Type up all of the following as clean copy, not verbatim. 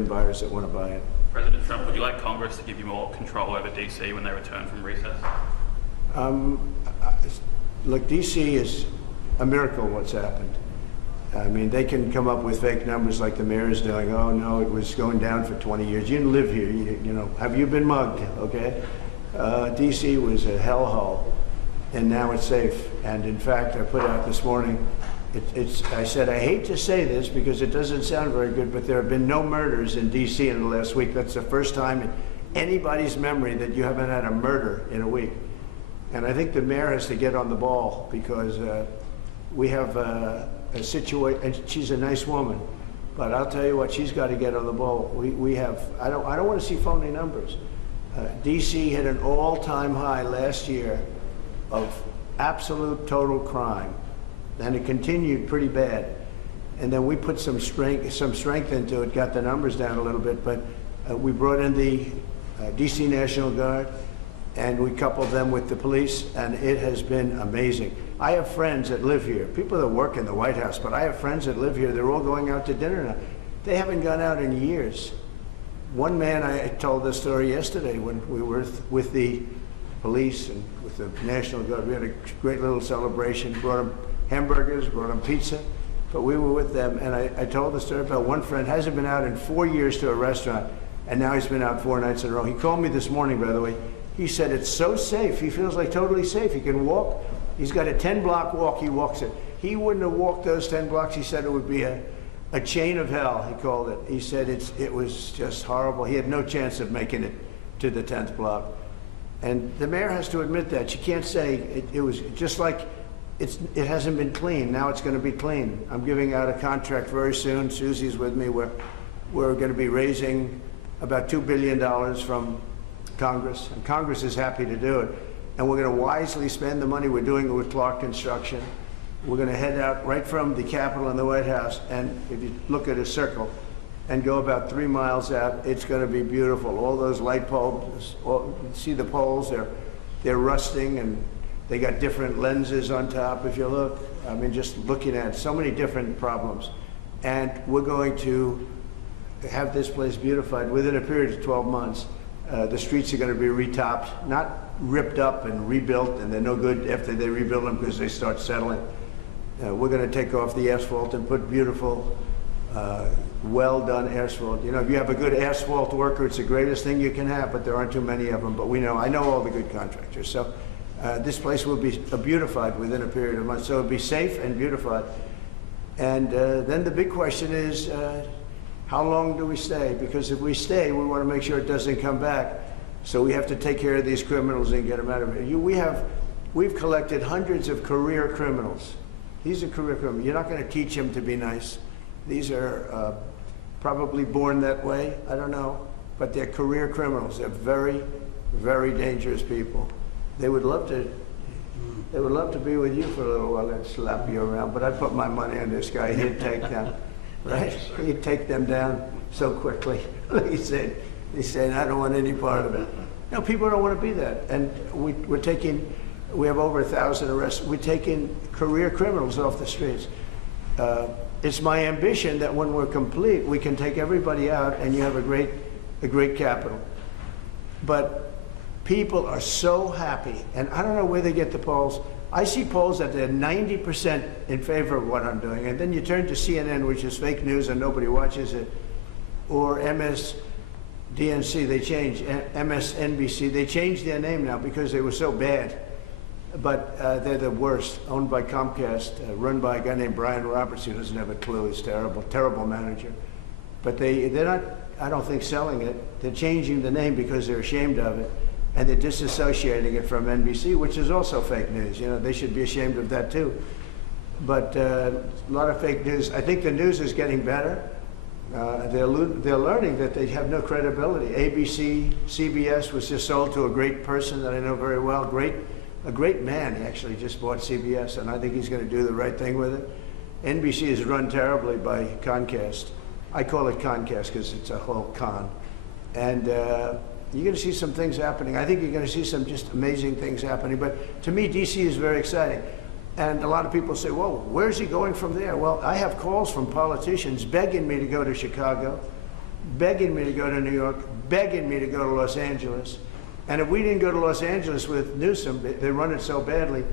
buyers that want to buy it. President Trump, would you like Congress to give you more control over DC when they return from recess? Look, DC is a miracle what's happened. I mean, they can come up with fake numbers like the mayor is doing. Oh, no, it was going down for 20 years. You didn't live here. You know, have you been mugged, okay? DC was a hellhole, and now it's safe. And in fact, I put out this morning, I said, I hate to say this because it doesn't sound very good, but there have been no murders in DC in the last week. That's the first time in anybody's memory that you haven't had a murder in a week. And I think the mayor has to get on the ball because we have a situation, and she's a nice woman, but I'll tell you what, she's got to get on the ball. We have, I don't want to see phony numbers. DC hit an all-time high last year of absolute total crime, and it continued pretty bad. And then we put some strength into it, got the numbers down a little bit, but we brought in the DC National Guard, and we coupled them with the police, and it has been amazing. I have friends that live here, people that work in the White House, but I have friends that live here. They're all going out to dinner now. They haven't gone out in years. One man, I told this story yesterday when we were with the police and with the National Guard. We had a great little celebration, brought them hamburgers, brought them pizza, but we were with them, and I told the story about one friend hasn't been out in 4 years to a restaurant, and now he's been out 4 nights in a row. He called me this morning, by the way. He said it's so safe. He feels like totally safe. He can walk. He's got a 10-block walk. He walks it. He wouldn't have walked those 10 blocks. He said it would be a chain of hell, he called it. He said it was just horrible. He had no chance of making it to the 10th block. And the mayor has to admit that. She can't say it was just like it hasn't been clean. Now it's going to be clean. I'm giving out a contract very soon. Susie's with me. We're going to be raising about $2 billion from Congress, and Congress is happy to do it. And we're going to wisely spend the money. We're doing it with Clark Construction. We're going to head out right from the Capitol and the White House, and if you look at a circle and go about 3 miles out, it's going to be beautiful. All those light poles, you see the poles, they're rusting, and they got different lenses on top, if you look. I mean, just looking at so many different problems. And we're going to have this place beautified within a period of 12 months. The streets are going to be retopped, not ripped up and rebuilt, and they're no good after they rebuild them because they start settling. We're going to take off the asphalt and put beautiful, well-done asphalt. You know, if you have a good asphalt worker, it's the greatest thing you can have, but there aren't too many of them. But I know all the good contractors. So this place will be beautified within a period of months. So it'll be safe and beautified. And then the big question is, how long do we stay? Because if we stay, we want to make sure it doesn't come back. So we have to take care of these criminals and get them out of here. We've collected hundreds of career criminals. These are career criminals. You're not going to teach them to be nice. These are probably born that way. I don't know. But they're career criminals. They're very, very dangerous people. They would love to be with you for a little while and slap you around. But I'd put my money on this guy. He'd take them. Right? He'd take them down so quickly. He's saying, I don't want any part of it. No, people don't want to be that. And we have over 1,000 arrests. We're taking career criminals off the streets. It's my ambition that when we're complete, we can take everybody out and you have a great capital. But people are so happy, and I don't know where they get the polls. I see polls that they're 90% in favor of what I'm doing, and then you turn to CNN, which is fake news and nobody watches it, or MSDNC, MSNBC, they changed their name now because they were so bad. But they're the worst, owned by Comcast, run by a guy named Brian Roberts, who doesn't have a clue. He's terrible, terrible manager. But they're not, I don't think, selling it. They're changing the name because they're ashamed of it. And they're disassociating it from NBC, which is also fake news. You know, they should be ashamed of that too. But a lot of fake news. I think the news is getting better. They're learning that they have no credibility. ABC, CBS was just sold to a great person that I know very well. A great man. He actually just bought CBS, and I think he's going to do the right thing with it. NBC is run terribly by Comcast. I call it Concast because it's a whole con. And you're going to see some things happening. I think you're going to see some just amazing things happening. But to me, DC is very exciting. And a lot of people say, well, where's he going from there? Well, I have calls from politicians begging me to go to Chicago, begging me to go to New York, begging me to go to Los Angeles. And if we didn't go to Los Angeles with Newsom, they run it so badly,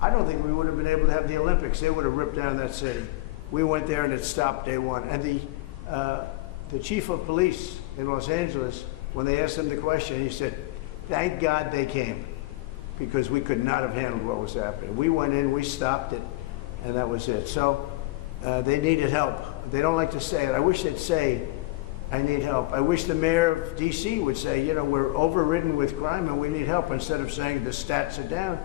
I don't think we would have been able to have the Olympics. They would have ripped down that city. We went there and it stopped day one. And the chief of police in Los Angeles, when they asked him the question, he said, thank God they came, because we could not have handled what was happening. We went in, we stopped it, and that was it. So they needed help. They don't like to say it. I wish they'd say, I need help. I wish the mayor of DC would say, you know, we're overridden with crime and we need help, instead of saying the stats are down.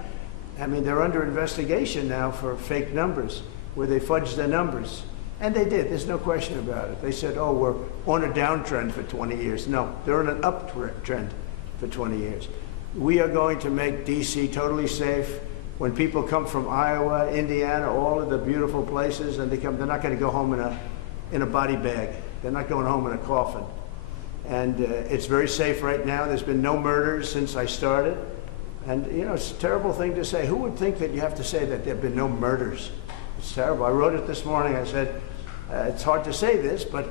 I mean, they're under investigation now for fake numbers, where they fudged their numbers. And they did, there's no question about it. They said, oh, we're on a downtrend for 20 years. No, they're on an uptrend for 20 years. We are going to make DC totally safe. When people come from Iowa, Indiana, all of the beautiful places, and they come, they're not going to go home in a body bag. They're not going home in a coffin. And it's very safe right now. There's been no murders since I started. And, you know, it's a terrible thing to say. Who would think that you have to say that there have been no murders? It's terrible. I wrote it this morning. I said, it's hard to say this, but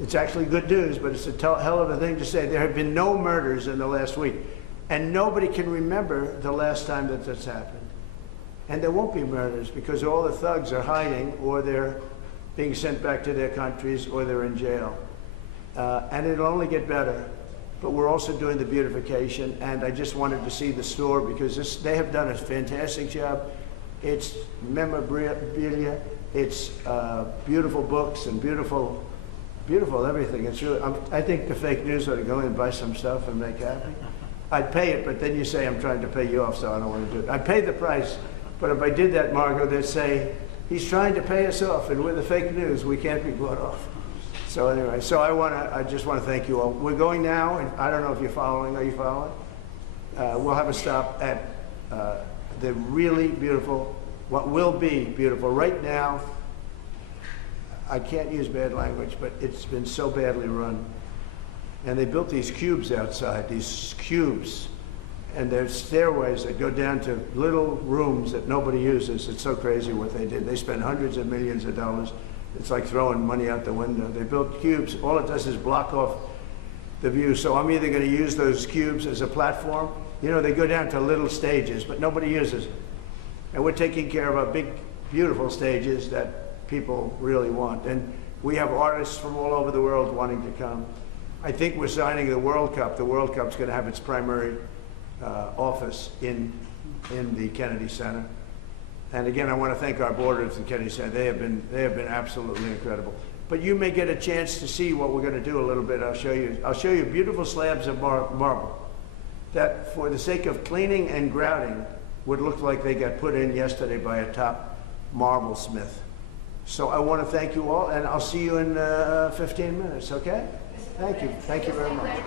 it's actually good news, but it's a hell of a thing to say. There have been no murders in the last week. And nobody can remember the last time that that's happened. And there won't be murders, because all the thugs are hiding, or they're being sent back to their countries, or they're in jail. And it'll only get better. But we're also doing the beautification, and I just wanted to see the store, because they have done a fantastic job. It's memorabilia, it's beautiful books, and beautiful everything. It's really, I think the fake news ought to go in and buy some stuff and make happy. I'd pay it, but then you say I'm trying to pay you off, so I don't want to do it. I'd pay the price, but if I did that, Margot, they'd say, he's trying to pay us off, and with the fake news, we can't be bought off. So anyway, so I just want to thank you all. We're going now, and I don't know if you're following. Are you following? We'll have a stop at the really beautiful, what will be beautiful. Right now, I can't use bad language, but it's been so badly run. And they built these cubes outside, these cubes. And there's stairways that go down to little rooms that nobody uses. It's so crazy what they did. They spent hundreds of millions of dollars. It's like throwing money out the window. They built cubes. All it does is block off the view. So I'm either going to use those cubes as a platform. You know, they go down to little stages, but nobody uses it. And we're taking care of our big, beautiful stages that people really want. And we have artists from all over the world wanting to come. I think we're signing the World Cup. The World Cup's going to have its primary office in the Kennedy Center. And again, I want to thank our board of the Kennedy Center. They have been absolutely incredible. But you may get a chance to see what we're going to do a little bit. I'll show you beautiful slabs of marble that, for the sake of cleaning and grouting, would look like they got put in yesterday by a top marble smith. So I want to thank you all, and I'll see you in 15 minutes, okay? Thank you very much.